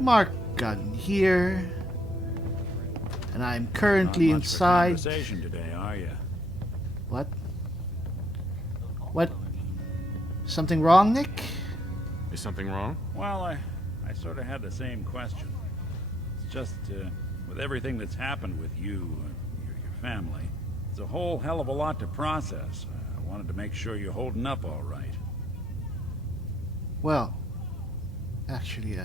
Marc Gunn here, and I'm currently Not much inside. For conversation today, are you? What? What? Something wrong, Nick? Is something wrong? Well, I sort of had the same question. It's just, with everything that's happened with you and your family, it's a whole hell of a lot to process. I wanted to make sure you're holding up all right. Well, actually,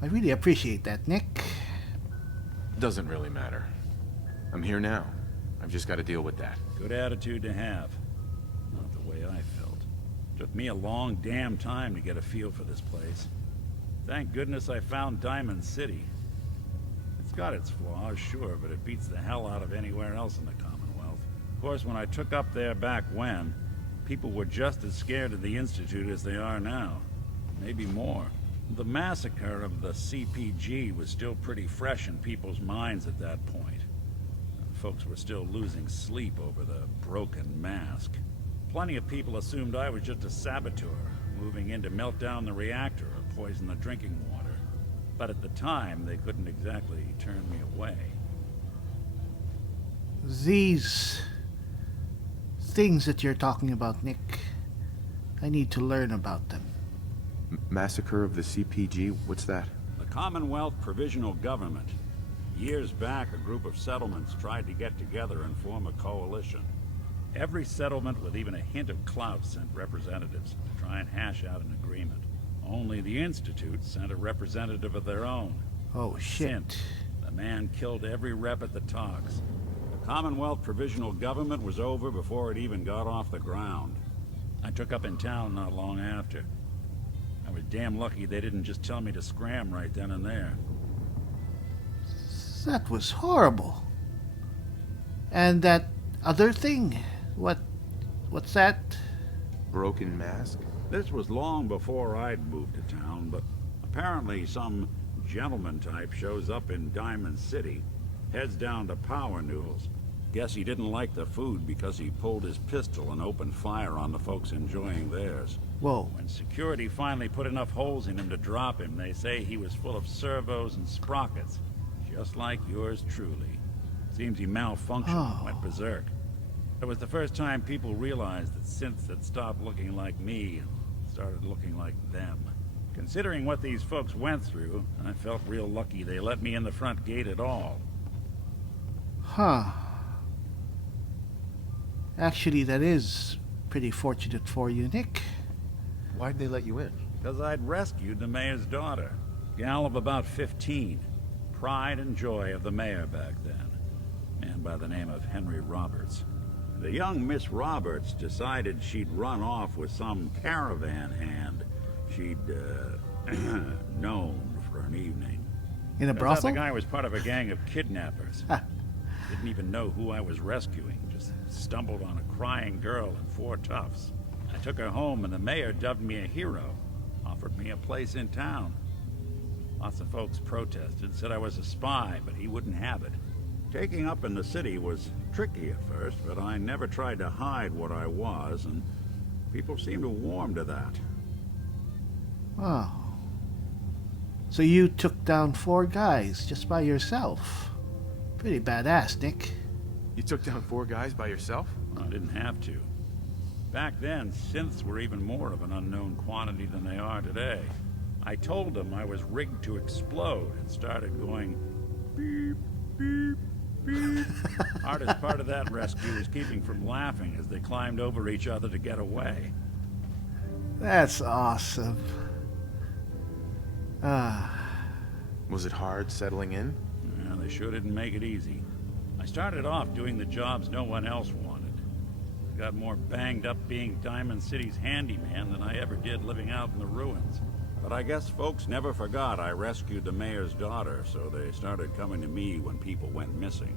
I really appreciate that, Nick. Doesn't really matter. I'm here now. I've just got to deal with that. Good attitude to have. Not the way I felt. Took me a long damn time to get a feel for this place. Thank goodness I found Diamond City. It's got its flaws, sure, but it beats the hell out of anywhere else in the Commonwealth. Of course, when I took up there back when, people were just as scared of the Institute as they are now. Maybe more. The massacre of the CPG was still pretty fresh in people's minds at that point. Folks were still losing sleep over the broken mask. Plenty of people assumed I was just a saboteur, moving in to melt down the reactor or poison the drinking water. But at the time, they couldn't exactly turn me away. These things that you're talking about, Nick, I need to learn about them. Massacre of the CPG? What's that? The Commonwealth Provisional Government. Years back, a group of settlements tried to get together and form a coalition. Every settlement with even a hint of clout sent representatives to try and hash out an agreement. Only the Institute sent a representative of their own. Oh, shit. Sint, the man killed every rep at the talks. The Commonwealth Provisional Government was over before it even got off the ground. I took up in town not long after. I was damn lucky they didn't just tell me to scram right then and there. That was horrible. And that other thing, what's that? Broken mask? This was long before I'd moved to town, but apparently some gentleman type shows up in Diamond City, heads down to Power Noodles. Guess he didn't like the food because he pulled his pistol and opened fire on the folks enjoying theirs. Whoa. When security finally put enough holes in him to drop him, they say he was full of servos and sprockets, just like yours truly. Seems he malfunctioned and went berserk. It was the first time people realized that synths had stopped looking like me and started looking like them. Considering what these folks went through, I felt real lucky they let me in the front gate at all. Huh. Actually, that is pretty fortunate for you, Nick. Why'd they let you in? Because I'd rescued the mayor's daughter. Gal of about 15. Pride and joy of the mayor back then. Man by the name of Henry Roberts. The young Miss Roberts decided she'd run off with some caravan hand she'd, known for an evening. In a brothel? The guy was part of a gang of kidnappers. Didn't even know who I was rescuing. Just stumbled on a crying girl and 4 toughs. I took her home and the mayor dubbed me a hero. Offered me a place in town. Lots of folks protested, said I was a spy, but he wouldn't have it. Taking up in the city was tricky at first, but I never tried to hide what I was, and people seemed to warm to that. Oh. So you took down 4 guys just by yourself. Pretty badass, Nick. You took down 4 guys by yourself? I didn't have to. Back then, synths were even more of an unknown quantity than they are today. I told them I was rigged to explode and started going beep, beep, beep. Hardest part of that rescue was keeping from laughing as they climbed over each other to get away. That's awesome. Was it hard settling in? Yeah, they sure didn't make it easy. I started off doing the jobs no one else wanted. I got more banged up being Diamond City's handyman than I ever did living out in the ruins. But I guess folks never forgot I rescued the mayor's daughter, so they started coming to me when people went missing.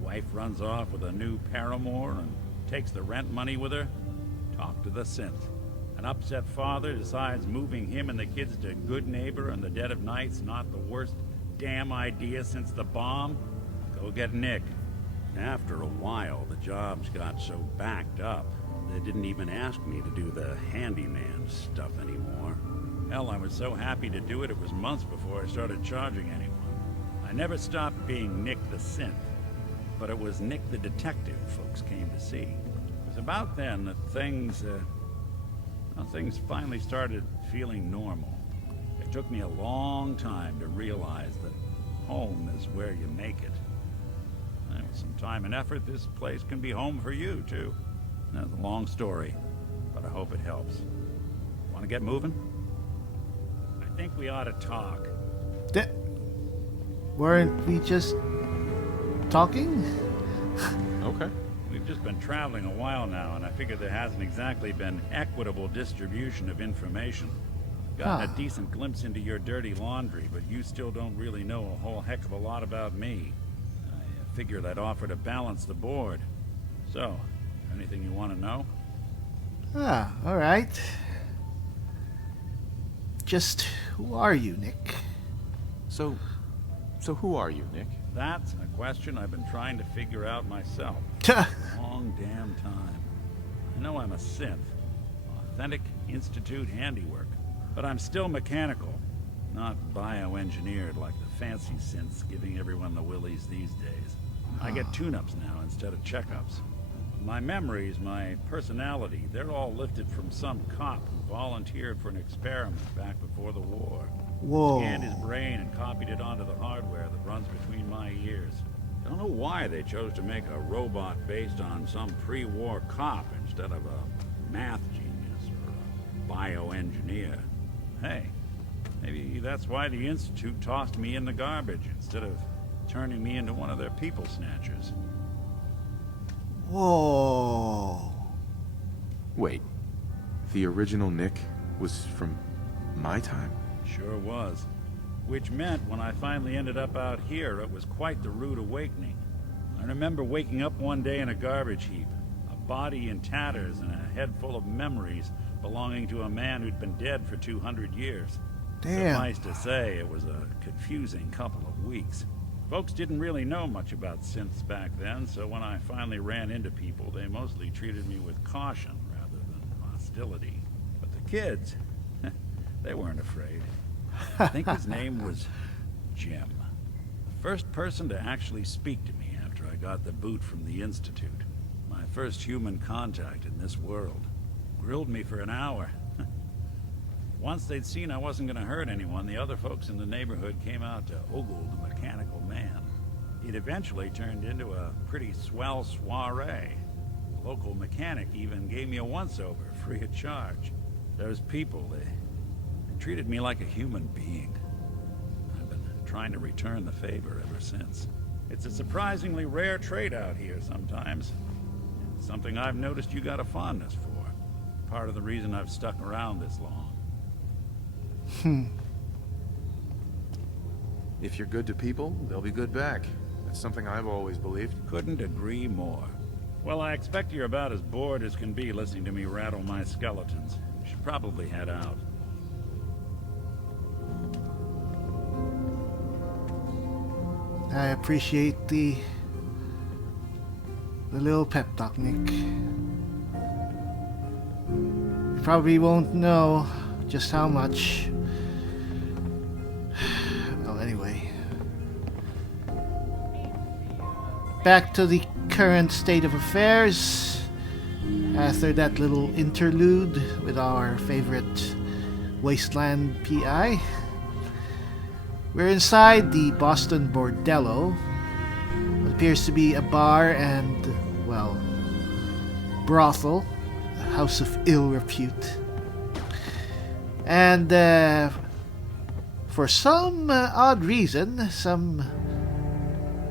Wife runs off with a new paramour and takes the rent money with her. Talk to the synth. An upset father decides moving him and the kids to Good Neighbor in the dead of night's not the worst damn idea since the bomb. Go get Nick. After a while, the jobs got so backed up, They didn't even ask me to do the handyman stuff anymore. Hell, I was so happy to do it, it was months before I started charging anyone. I never stopped being Nick the Synth, but it was Nick the Detective folks came to see. It was about then that things finally started feeling normal. It took me a long time to realize that home is where you make it. And with some time and effort, this place can be home for you, too. That's a long story, but I hope it helps. Want to get moving? I think we ought to talk. Weren't we just talking? Okay. We've just been traveling a while now, and I figure there hasn't exactly been equitable distribution of information. Gotten a decent glimpse into your dirty laundry, but you still don't really know a whole heck of a lot about me. I figured I'd offer to balance the board. So, anything you want to know? Alright. Just who are you, Nick? So who are you, Nick? That's a question I've been trying to figure out myself. Long damn time. I know I'm a synth. Authentic Institute handiwork. But I'm still mechanical. Not bioengineered like the fancy synths giving everyone the willies these days. I get tune-ups now instead of checkups. My memories, my personality, they're all lifted from some cop who volunteered for an experiment back before the war. Whoa. Scanned his brain and copied it onto the hardware that runs between my ears. Don't know why they chose to make a robot based on some pre-war cop instead of a math genius or a bioengineer. Hey, maybe that's why the Institute tossed me in the garbage instead of turning me into one of their people snatchers. Whoa. Wait, the original Nick was from my time? Sure was. Which meant when I finally ended up out here, it was quite the rude awakening. I remember waking up one day in a garbage heap, a body in tatters and a head full of memories belonging to a man who'd been dead for 200 years. Damn. Suffice to say, it was a confusing couple of weeks. Folks didn't really know much about synths back then, so when I finally ran into people, they mostly treated me with caution rather than hostility. But the kids, they weren't afraid. I think his name was Jim. The first person to actually speak to me after I got the boot from the Institute. My first human contact in this world. Grilled me for an hour. Once they'd seen I wasn't going to hurt anyone, the other folks in the neighborhood came out to ogle the mechanical man. It eventually turned into a pretty swell soiree. The local mechanic even gave me a once-over, free of charge. Those people, they treated me like a human being. I've been trying to return the favor ever since. It's a surprisingly rare trait out here sometimes. It's something I've noticed you got a fondness for. Part of the reason I've stuck around this long. If you're good to people, they'll be good back. That's something I've always believed. Couldn't agree more. Well, I expect you're about as bored as can be listening to me rattle my skeletons. You should probably head out. I appreciate the little pep talk, Nick. You probably won't know just how much. Well, anyway. Back to the current state of affairs. After that little interlude with our favorite wasteland PI. We're inside the Boston Bordello. What appears to be a bar and, well, brothel. A house of ill repute. And for some odd reason, some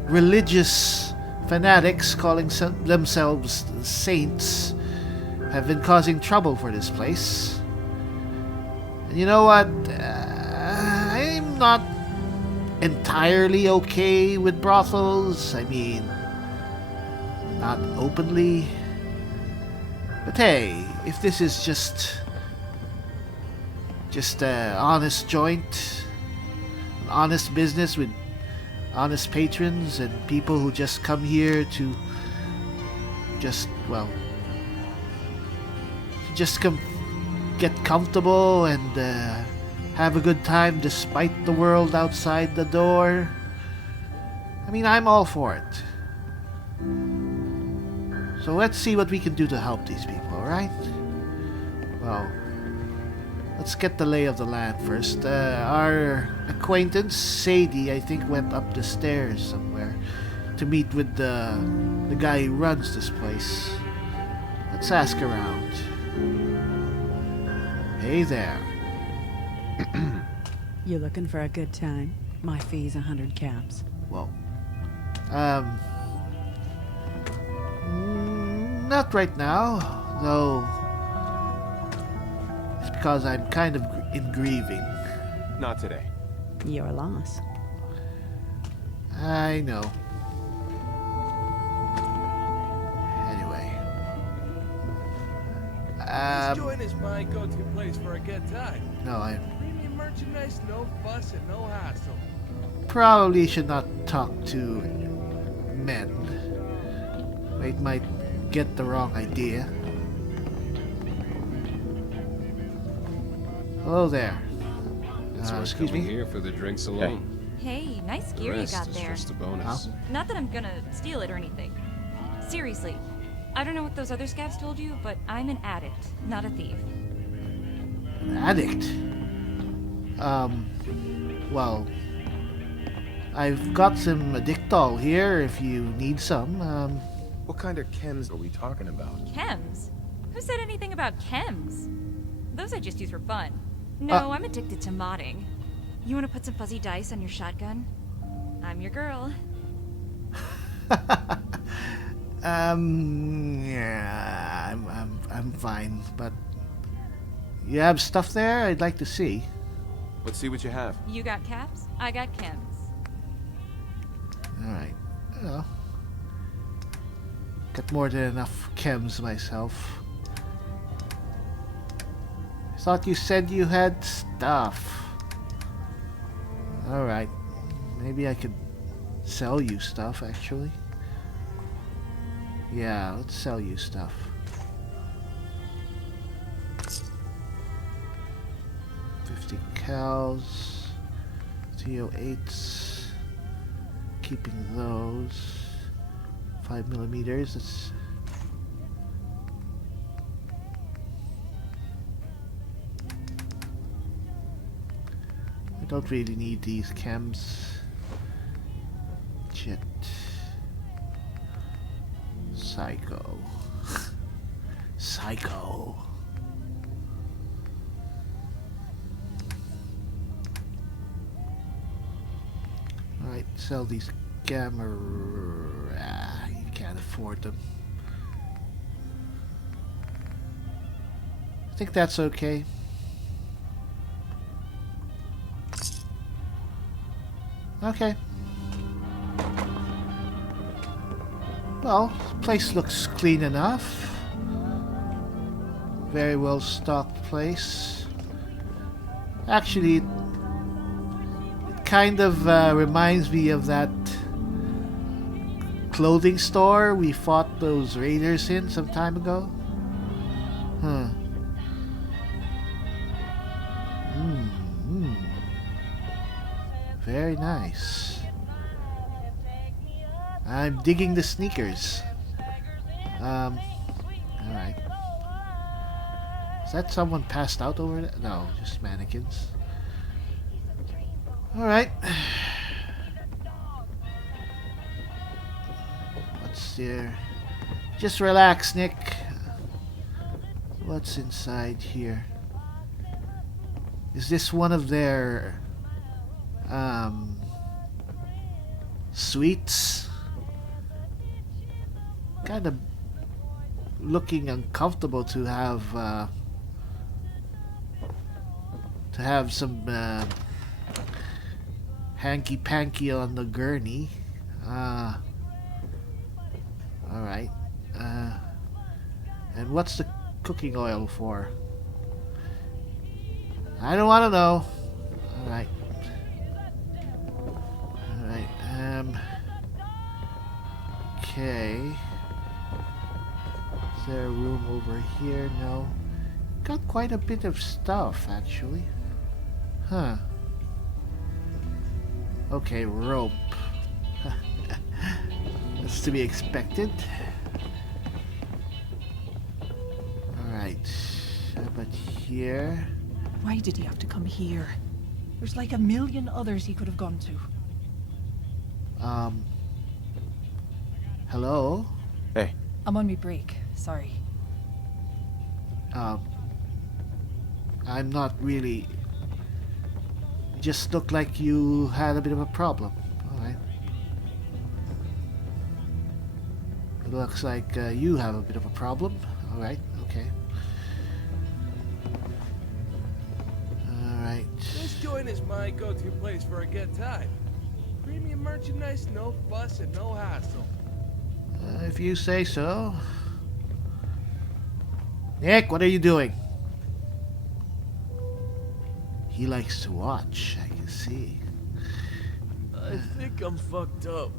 religious fanatics calling themselves saints have been causing trouble for this place. And you know what? I'm not entirely okay with brothels. I mean, not openly. But hey, if this is just an honest joint, an honest business with honest patrons and people who just come here to just, well, just get comfortable and have a good time despite the world outside the door, I mean, I'm all for it. So let's see what we can do to help these people, alright? Well, let's get the lay of the land first. Our acquaintance, Sadie, I think went up the stairs somewhere to meet with the guy who runs this place. Let's ask around. Hey there. You looking for a good time? My fee's 100 caps. Well, not right now, though. It's because I'm kind of in grieving. Not today. Your loss. I know. Anyway. This joint is my go-to place for a good time. No, I Premium merchandise, no fuss and no hassle. probably should not talk to men. It might get the wrong idea. Hello there. It's worth Excuse coming me? here for the drinks alone. Hey, nice The gear you rest got is there. just a bonus. Huh? Not that I'm gonna steal it or anything. Seriously, I don't know what those other scavs told you, but I'm an addict, not a thief. An addict? Well, I've got some Addictol here if you need some. What kind of chems are we talking about? Chems? Who said anything about chems? Those I just use for fun. No, I'm addicted to modding. You wanna put some fuzzy dice on your shotgun? I'm your girl. Yeah, I'm fine, but you have stuff there I'd like to see. Let's see what you have. You got caps, I got chems. Alright. Well, got more than enough chems myself. I thought you said you had stuff. Alright. Maybe I could sell you stuff, actually. Yeah, let's sell you stuff. $50 cows. 308s. Keeping those. 5mm. That's. I don't really need these chems. Shit. Psycho. Psycho. Alright, sell these gamma. You can't afford them. I think that's okay. Okay. Well, the place looks clean enough. Very well stocked place. Actually, it kind of reminds me of that clothing store we fought those raiders in some time ago. Huh. Very nice. I'm digging the sneakers. Alright. Is that someone passed out over there? No, just mannequins. Alright. What's there? Just relax, Nick. What's inside here? Is this one of their suites? Kind of looking uncomfortable to have some hanky panky on the gurney. Alright. And what's the cooking oil for? I don't want to know. Alright. Alright, okay. Is there a room over here? No. got quite a bit of stuff, actually. Huh. Okay, rope. That's to be expected. Alright. How about here? Why did he have to come here? There's like a million others he could have gone to. Hello? Hey, I'm on my break. Sorry. I'm not really... Just looked like you had a bit of a problem. Alright. It looks like you have a bit of a problem. Alright, okay. Alright. This joint is my go-to place for a good time. Premium merchandise, no fuss and no hassle. If you say so. Nick, what are you doing? He likes to watch, I can see. I think I'm fucked up.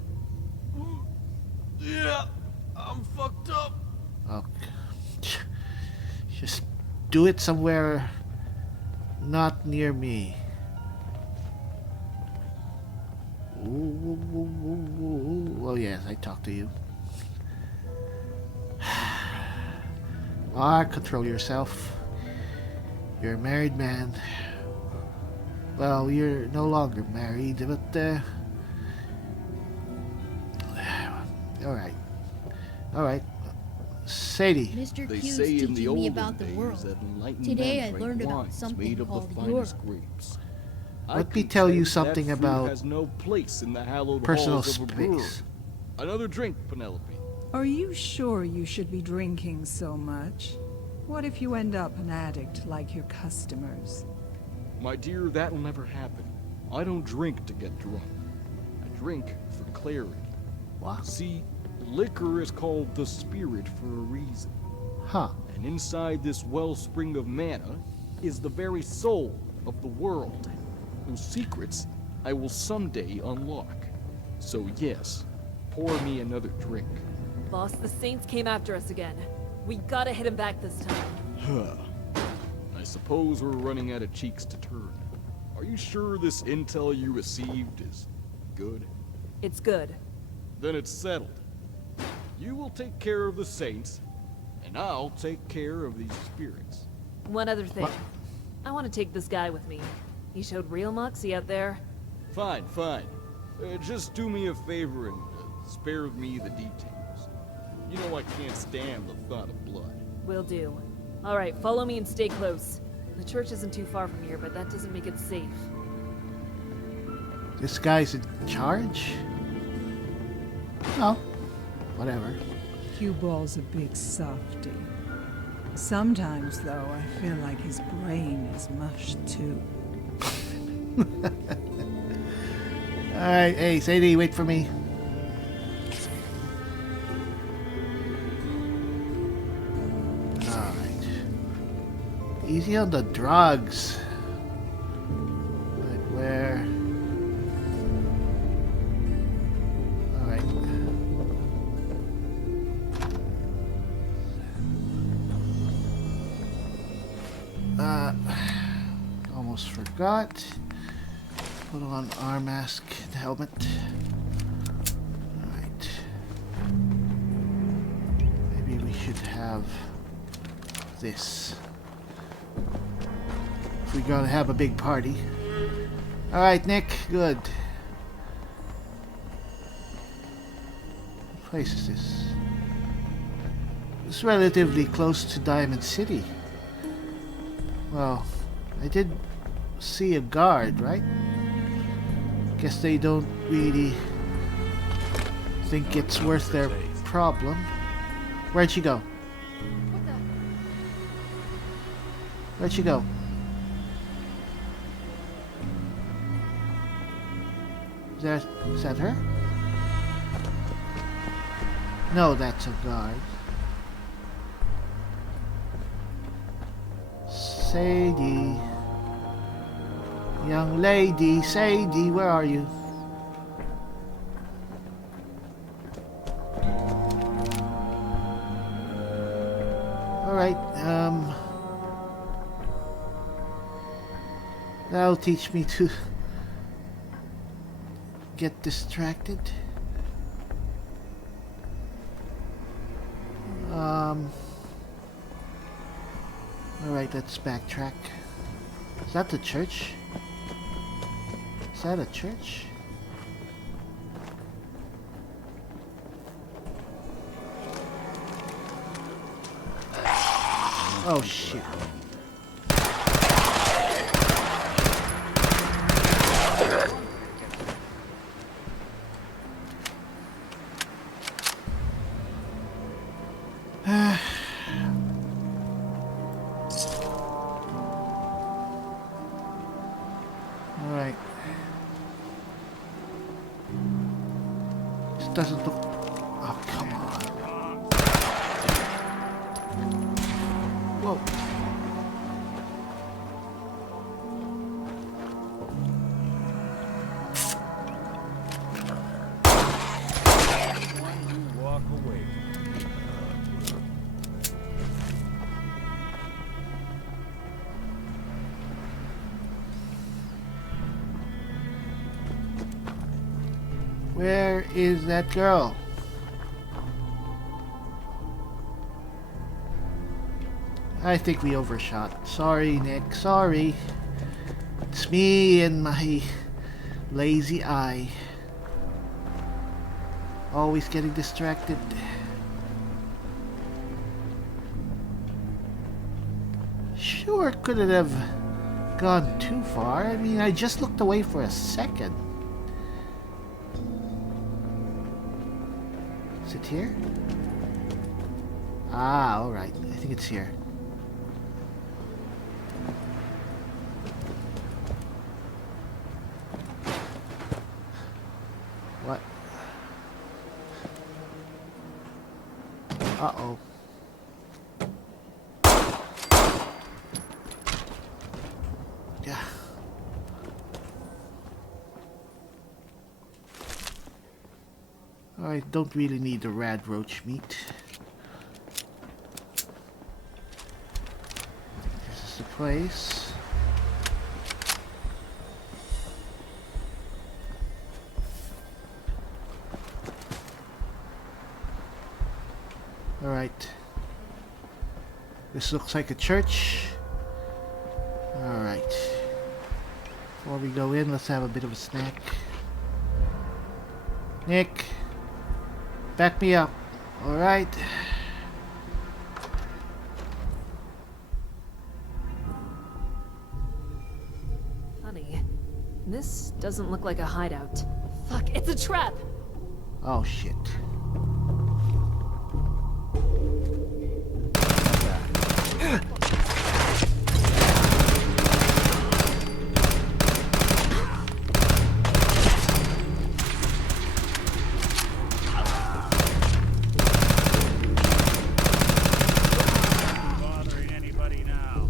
Yeah, I'm fucked up. Okay. Just do it somewhere not near me. Ooh. Oh yes, I talked to you. Mark, control yourself. You're a married man. Well, you're no longer married, but Alright. Sadie. Mr. They Q's say in teaching the me olden about the days world. that enlightened Today men I drank learned about wines something made of called the finest Europe. grapes. Let me tell you something that fruit about has no place in the hallowed personal halls of a brewery. space. Another drink, Penelope. Are you sure you should be drinking so much? What if you end up an addict like your customers? My dear, that'll never happen. I don't drink to get drunk. I drink for clarity. What? See, liquor is called the spirit for a reason. Huh. And inside this wellspring of mana is the very soul of the world, whose secrets I will someday unlock. So yes, pour me another drink. Boss, the Saints came after us again. We gotta hit him back this time. I suppose we're running out of cheeks to turn. Are you sure this intel you received is good? It's good. Then it's settled. You will take care of the Saints, and I'll take care of these spirits. One other thing. I want to take this guy with me. He showed real moxie out there. Fine. Just do me a favor and spare me the details. You know I can't stand the thought of blood. Will do. Alright, follow me and stay close. The church isn't too far from here, but that doesn't make it safe. This guy's in charge? Oh, whatever. Cue Ball's a big softy. Sometimes, though, I feel like his brain is mush, too. Alright, hey, Sadie, wait for me. Alright. Easy on the drugs. Like where? Alright. Almost forgot. Put on arm mask and helmet. Alright. Maybe we should have this. If we're gonna have a big party. Alright, Nick, good. What place is this? It's relatively close to Diamond City. Well, I did see a guard, right? Guess they don't really think it's worth their problem. Where'd she go? Where'd she go? Is that her? No, that's a guard. Sadie. Young lady, Sadie, where are you? Alright, That'll teach me to get distracted. Alright, let's backtrack. Is that the church? Is that a church? Oh shit. Alright. This doesn't look... Oh, come on. Whoa. Walk away. Where is that girl? I think we overshot. Sorry, Nick. Sorry. It's me and my lazy eye. Always getting distracted. Sure couldn't have gone too far. I mean, I just looked away for a second. Is it here? Ah, alright. I think it's here. What? Uh-oh. Yeah. I don't really need the rad roach meat. This is the place. Alright. This looks like a church. Alright. Before we go in, let's have a bit of a snack. Nick, back me up. Alright. Funny. This doesn't look like a hideout. Fuck, it's a trap! Oh shit. Bothering anybody now?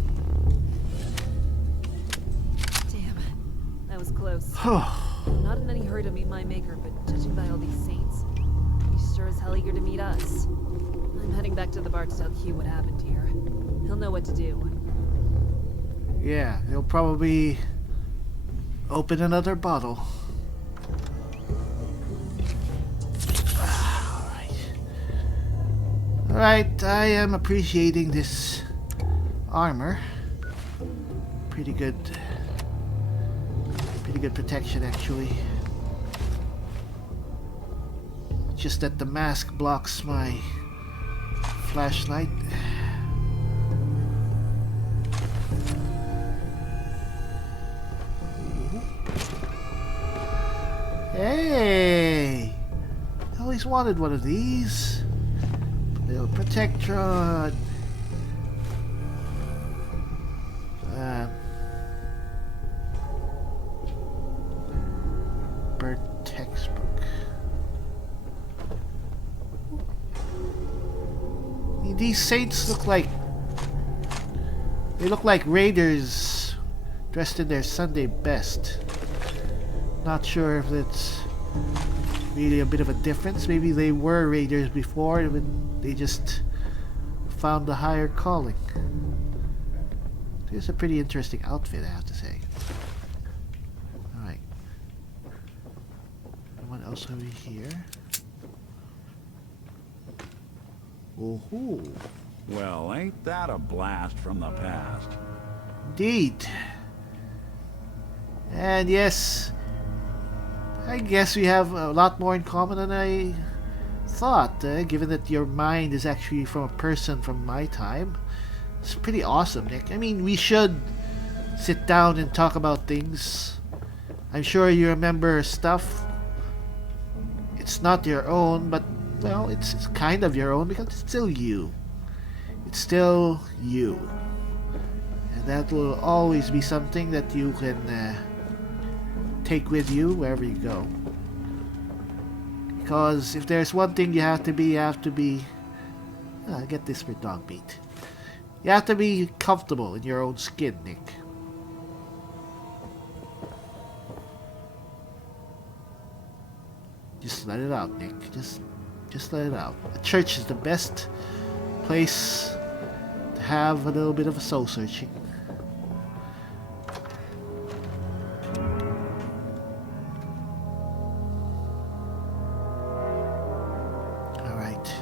Damn, that was close. I'm not in any hurry to meet my maker, but judging by all these saints, he's sure as hell eager to meet us. I'm heading back to the bar to tell Q what happened here. He'll know what to do. Yeah, he'll probably open another bottle. Alright, I am appreciating this armor. Pretty good protection actually. Just that the mask blocks my flashlight. Hey! I always wanted one of these. Little protectron. Bird textbook. These saints look like raiders dressed in their Sunday best. Not sure if it's really a bit of a difference. Maybe they were raiders before, but they just found the higher calling. It's a pretty interesting outfit, I have to say. What else have we here? Oh-hoo. Well, ain't that a blast from the past? Indeed. And yes, I guess we have a lot more in common than I thought, given that your mind is actually from a person from my time. It's pretty awesome, Nick. I mean, we should sit down and talk about things. I'm sure you remember stuff. It's not your own, but, well, it's kind of your own because it's still you. It's still you. And that will always be something that you can take with you wherever you go. Because if there's one thing you have to be, get this for dog meat. You have to be comfortable in your own skin, Nick. Just let it out, Nick. Just let it out. A church is the best place to have a little bit of a soul searching. Alright.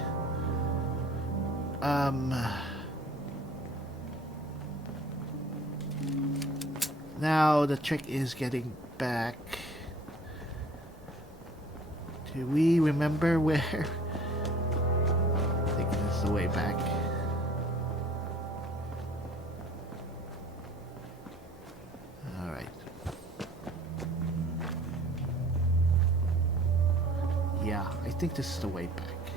Now the trick is getting back. Do we remember where? I think this is the way back. Alright. Yeah, I think this is the way back.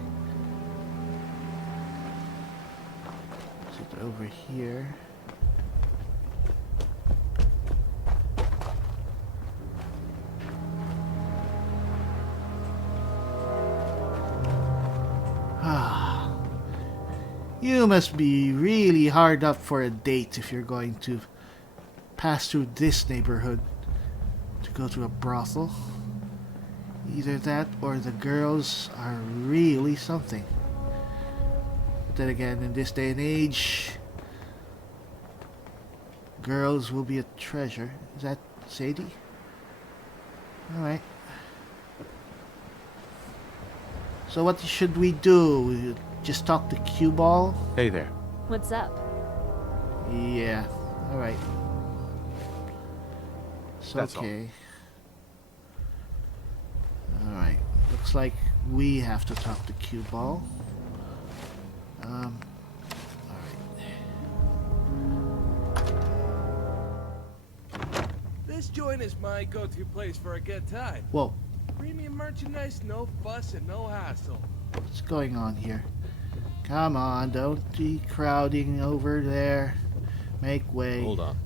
Is it over here? You must be really hard up for a date if you're going to pass through this neighborhood to go to a brothel. Either that or the girls are really something. But then again, in this day and age, girls will be a treasure. Is that Sadie? Alright. So what should we do? Just talk to Cue Ball? Hey there. What's up? Yeah. Alright. It's That's okay. Alright. Looks like we have to talk to Cue Ball. Alright. This joint is my go-to place for a good time. Whoa. Premium merchandise, no fuss and no hassle. What's going on here? Come on, don't be crowding over there. Make way. Hold on.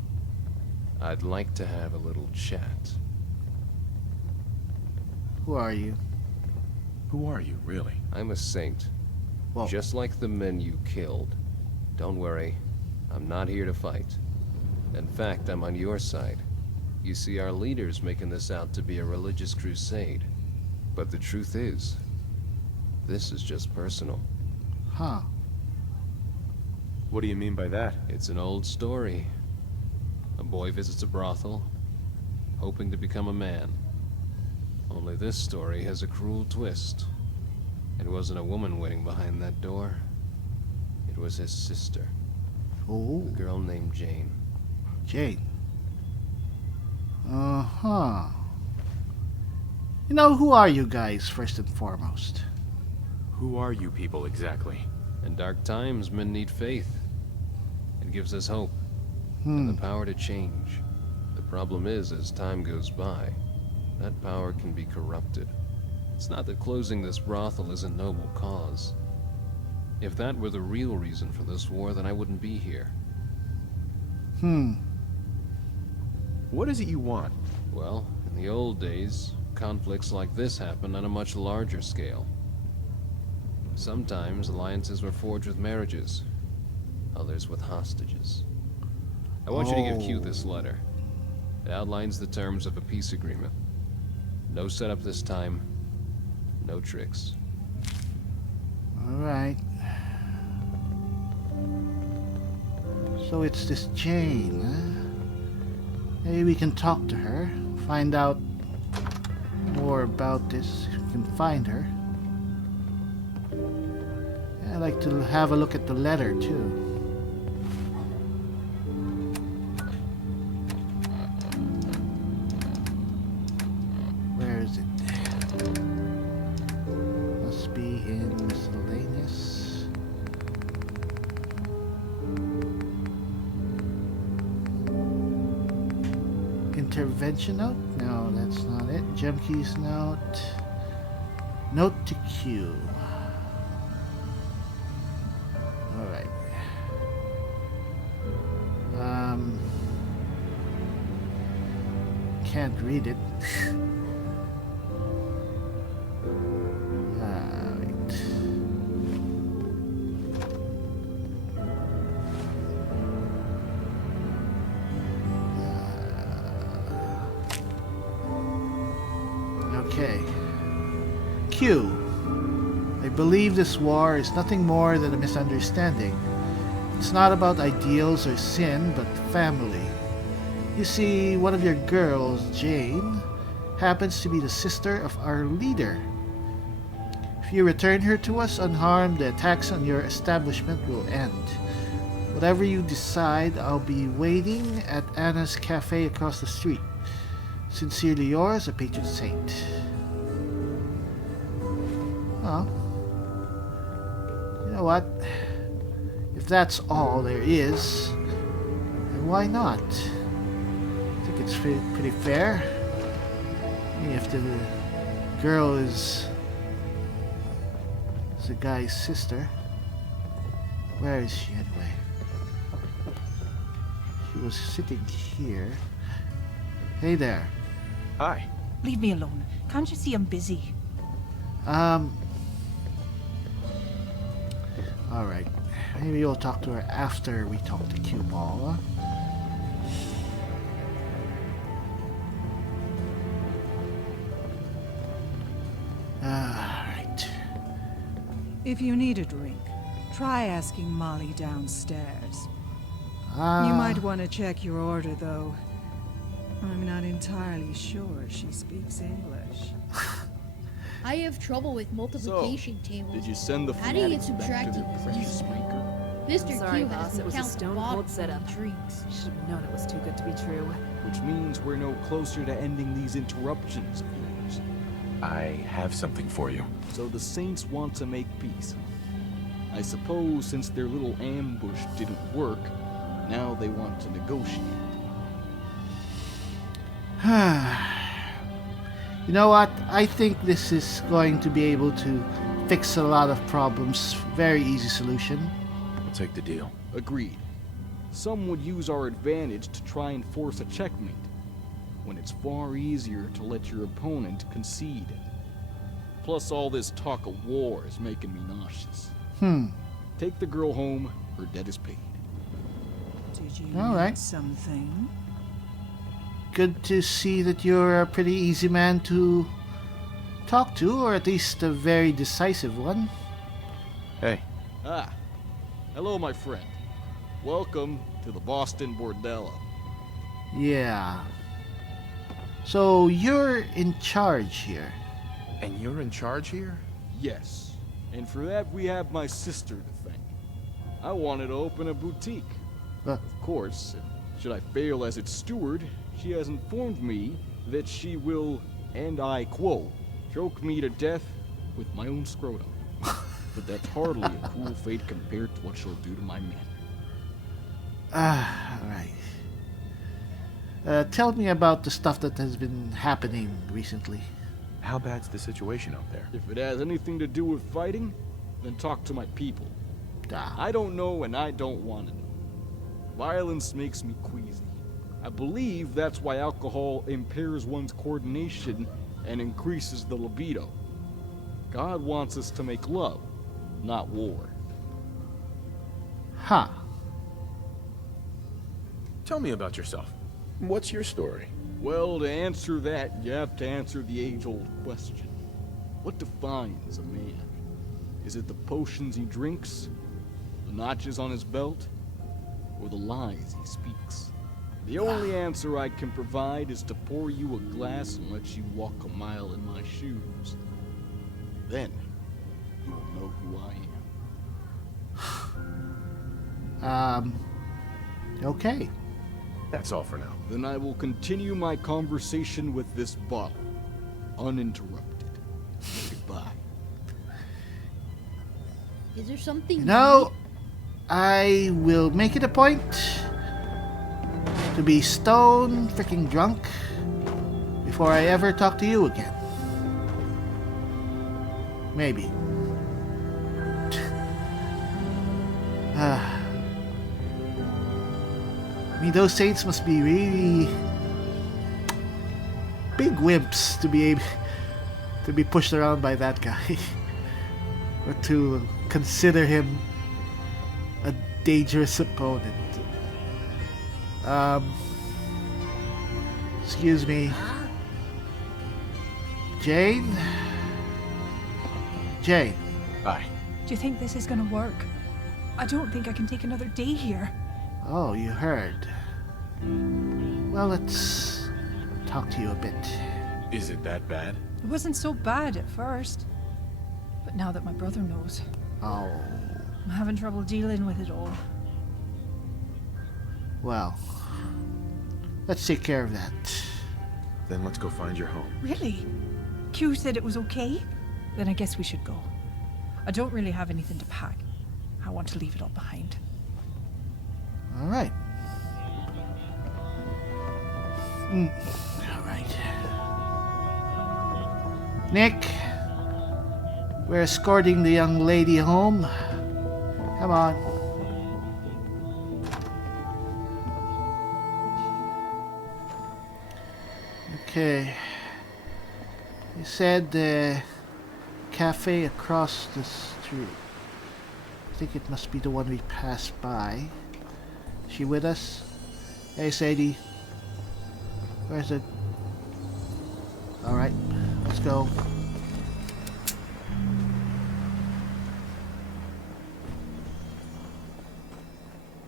I'd like to have a little chat. Who are you? Who are you, really? I'm a saint. Whoa. Just like the men you killed. Don't worry. I'm not here to fight. In fact, I'm on your side. You see, our leader's making this out to be a religious crusade. But the truth is, this is just personal. Huh. What do you mean by that? It's an old story. A boy visits a brothel, hoping to become a man. Only this story has a cruel twist. It wasn't a woman waiting behind that door. It was his sister. Oh. A girl named Jane. Jane. Uh-huh. You know, who are you guys, first and foremost? Who are you people exactly? In dark times, men need faith. It gives us hope. And the power to change. The problem is, as time goes by, that power can be corrupted. It's not that closing this brothel is a noble cause. If that were the real reason for this war, then I wouldn't be here. What is it you want? Well, in the old days, conflicts like this happened on a much larger scale. Sometimes alliances were forged with marriages, others with hostages. I want you to give Q this letter. It outlines the terms of a peace agreement. No setup this time, no tricks. Alright. So it's this Jane, huh? Maybe we can talk to her, find out more about this if we can find her. I'd like to have a look at the letter too. Where is it? Must be in miscellaneous. Intervention note? No, that's not it. Gem keys note. Note to Q. Alright. Can't read it. Alright. Okay. Q. I believe this war is nothing more than a misunderstanding. It's not about ideals or sin, but family. You see, one of your girls, Jane, happens to be the sister of our leader. If you return her to us unharmed, the attacks on your establishment will end. Whatever you decide, I'll be waiting at Anna's cafe across the street. Sincerely yours, a patron saint. Oh. You know what? If that's all there is, then why not? I think it's pretty fair. I mean, if the girl is the guy's sister, where is she anyway? She was sitting here. Hey there. Hi. Leave me alone. Can't you see I'm busy? Alright. Maybe you'll talk to her after we talk to Cue Ball. Alright. If you need a drink, try asking Molly downstairs. You Ah, might want to check your order, though. I'm not entirely sure she speaks English. I have trouble with multiplication tables. Did you send the How do you get fanatics back to subtracting their is precious easy. maker? Mr. Sorry, Q boss, has it to was a count the stone bottle cold setup. when he drinks. Should have known it was too good to be true. Which means we're no closer to ending these interruptions of yours. I have something for you. So the Saints want to make peace. I suppose since their little ambush didn't work, now they want to negotiate. you know what? I think this is going to be able to fix a lot of problems. Very easy solution. I'll take the deal. Agreed. Some would use our advantage to try and force a checkmate, when it's far easier to let your opponent concede. Plus all this talk of war is making me nauseous. Take the girl home, her debt is paid. Did you All need right. something? Good to see that you're a pretty easy man to talk to, or at least a very decisive one. Hey, Ah, hello my friend. Welcome to the Boston Bordello. Yeah. So you're in charge here. and you're in charge here? Yes, and for that we have my sister to thank. I wanted to open a boutique. Of course, should I fail as its steward, she has informed me that she will, and I quote, choke me to death with my own scrotum. But that's hardly a cruel fate compared to what she'll do to my men. Alright. Tell me about the stuff that has been happening recently. How bad's the situation out there? If it has anything to do with fighting, then talk to my people. Ah, I don't know and I don't want to know. Violence makes me queasy. I believe that's why alcohol impairs one's coordination and increases the libido. God wants us to make love, not war. huh. Tell me about yourself. What's your story? Well, to answer that, you have to answer the age-old question. What defines a man? Is it the potions he drinks, the notches on his belt, or the lies he speaks? The only answer I can provide is to pour you a glass and let you walk a mile in my shoes. Then, you'll know who I am. Okay. That's all for now. Then I will continue my conversation with this bottle, uninterrupted. Goodbye. Is there something? No, I will make it a point to be stone freaking drunk before I ever talk to you again. Maybe. I mean, those saints must be really big wimps to be able to be pushed around by that guy, or to consider him a dangerous opponent. Excuse me, Jane. Jane. Hi. Do you think this is gonna work? I don't think I can take another day here. Oh, you heard. Well, let's talk to you a bit. Is it that bad? It wasn't so bad at first. But now that my brother knows, Oh, I'm having trouble dealing with it all. well. Let's take care of that. Then let's go find your home. Really? Q said it was okay? Then I guess we should go. I don't really have anything to pack. I want to leave it all behind. All right. All right. Nick, we're escorting the young lady home. Come on. Okay. You said the cafe across the street. I think it must be the one we passed by. Is she with us? Hey, Sadie. Where's it? Alright, let's go.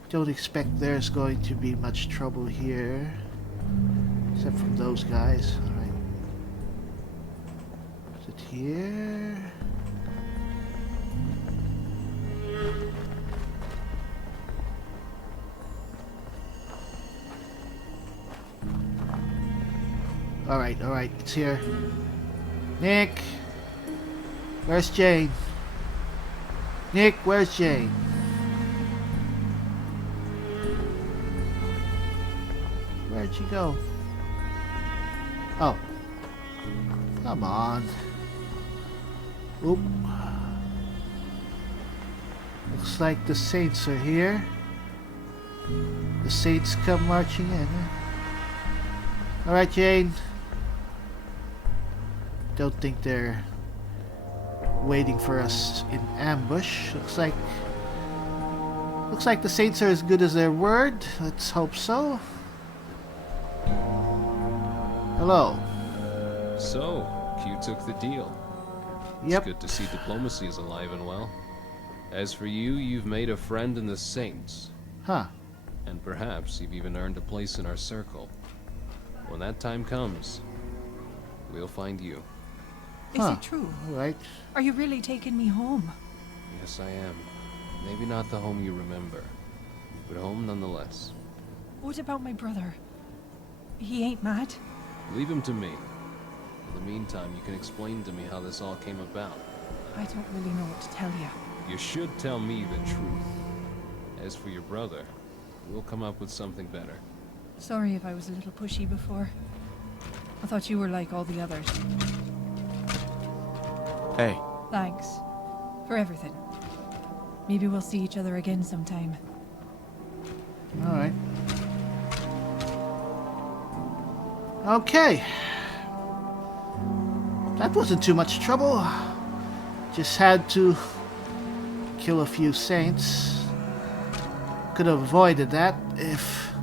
Don't expect there's going to be much trouble here. Except from those guys. Alright. Is it here? Alright, it's here. Nick! Where's Jane? Nick, where's Jane? Where'd she go? Oh. Come on. Oop. Looks like the Saints are here. The Saints come marching in. Alright, Jane. Don't think they're waiting for us in ambush. Looks like the Saints are as good as their word. Let's hope so. Hello. So, Q took the deal. Yep. It's good to see diplomacy is alive and well. As for you, you've made a friend in the Saints. Huh. And perhaps you've even earned a place in our circle. When that time comes, we'll find you. Is it true? Alright. Are you really taking me home? Yes, I am. Maybe not the home you remember, but home nonetheless. What about my brother? He ain't mad? Leave him to me. In the meantime, you can explain to me how this all came about. I don't really know what to tell you. You should tell me the truth. As for your brother, we'll come up with something better. Sorry if I was a little pushy before. I thought you were like all the others. Hey. Thanks. For everything. Maybe we'll see each other again sometime. Alright. Okay. That wasn't too much trouble. Just had to kill a few Saints. Could have avoided that if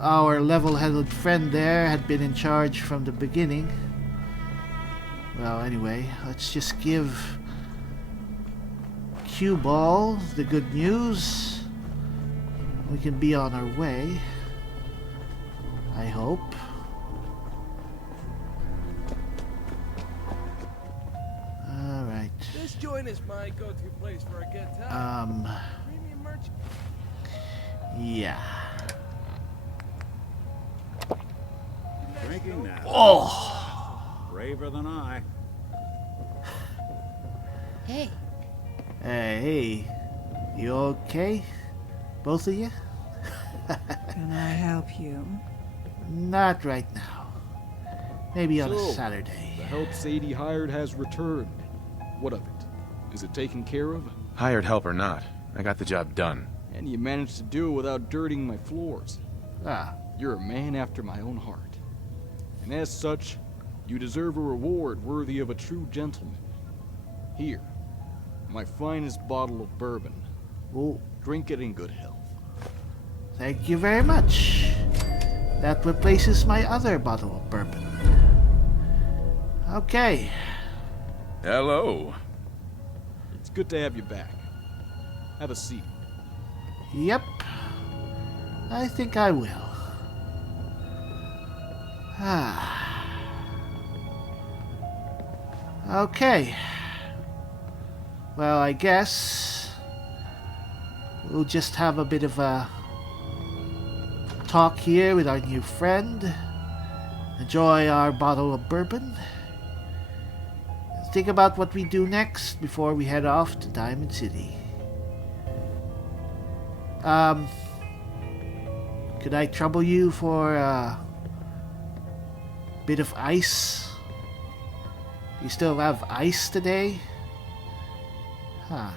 our level-headed friend there had been in charge from the beginning. Well, anyway, let's just give Q Ball the good news. We can be on our way. hope. Alright. This joint is my go-to place for a good time. Premium merch. Yeah. Drinking now. Oh! Braver than I. Hey, Hey, you okay? Both of you? Can I help you? Not right now. Maybe on a So, Saturday. The help Sadie hired has returned. What of it? Is it taken care of? Hired help or not, I got the job done. And you managed to do it without dirtying my floors. Ah, You're a man after my own heart. And as such, you deserve a reward worthy of a true gentleman. Here, my finest bottle of bourbon. oh, Drink it in good health. thank you very much. That replaces my other bottle of bourbon. Okay. Hello. It's good to have you back. Have a seat. Yep. I think I will. Ah. Okay. Well, I guess we'll just have a bit of a talk here with our new friend. Enjoy our bottle of bourbon. Think about what we do next before we head off to Diamond City. Could I trouble you for a bit of ice? You still have ice today? Huh.